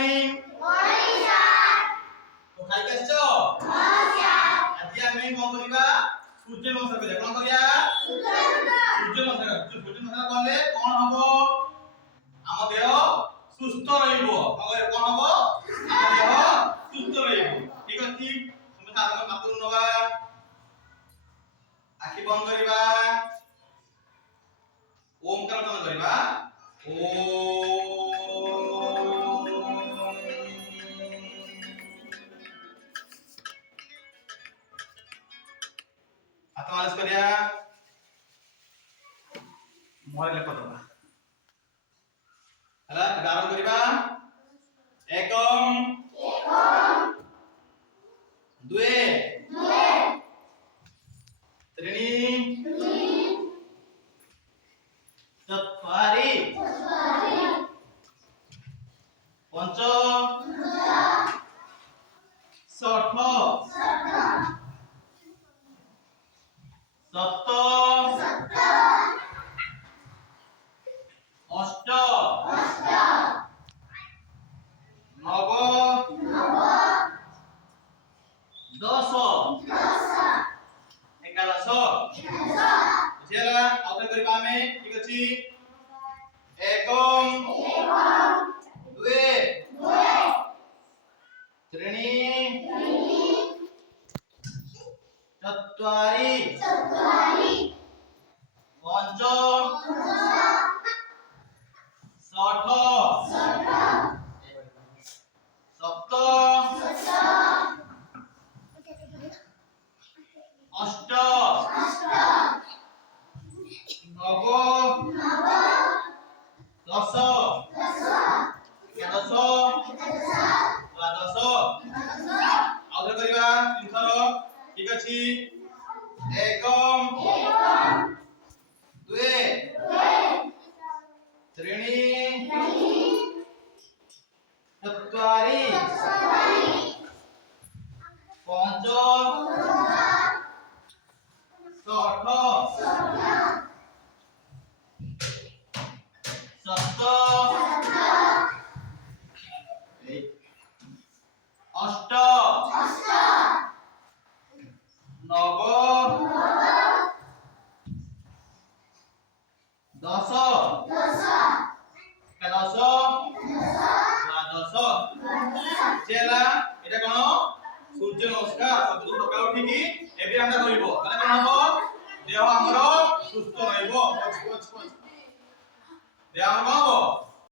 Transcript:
Morning. Morning sir. তো খাই আসছো? হ্যাঁ স্যার। আজি আমি কোন করিবা? সূর্য নমস্কার করিবা। কোন করিয়া? সূর্য নমস্কার। সূর্য নমস্কার। সূর্য নমস্কার করলে কোন হবো? ଆମ ଦେହ ସୁସ୍ଥ ରହିବ। কোন হবো? ଆମ ଦେହ ସୁସ୍ଥ ରହିବ। ঠিক ଅଛି? তুমি ସାଧାରଣ ମାତ୍ର ନବା। ଆଖି ବନ୍ଦ କରିବା। ओमकार उच्चारण କରିବା। हाथ मालिश करिया। मोहरे लेख दबा हला गारम करिबा। एकम दुए त्रीणि चत्वारि पंच षठ सप्त अष्ट नव दश एकादश बुझिला। आउट करिबा हमें। ठीक अछि। एकम दुए त्रीणि चत्वारि पंच षठ सप्त अष्ट नव दश एकादश द्वादश। आउट करिबा तीन थर। ठीक अछि। एकम दुए त्रीणि चत्वारि पंच षठ सप्त अष्ट नव दश एकादश द्वादश। चला এটা কোন সূর্য নমস্কার। সকালু সকাল উঠিকি এবে আমরা করিব। মানে কোন হবো? দেহ ଆମର সুস্থ ରହିବ। দেহ ଆମର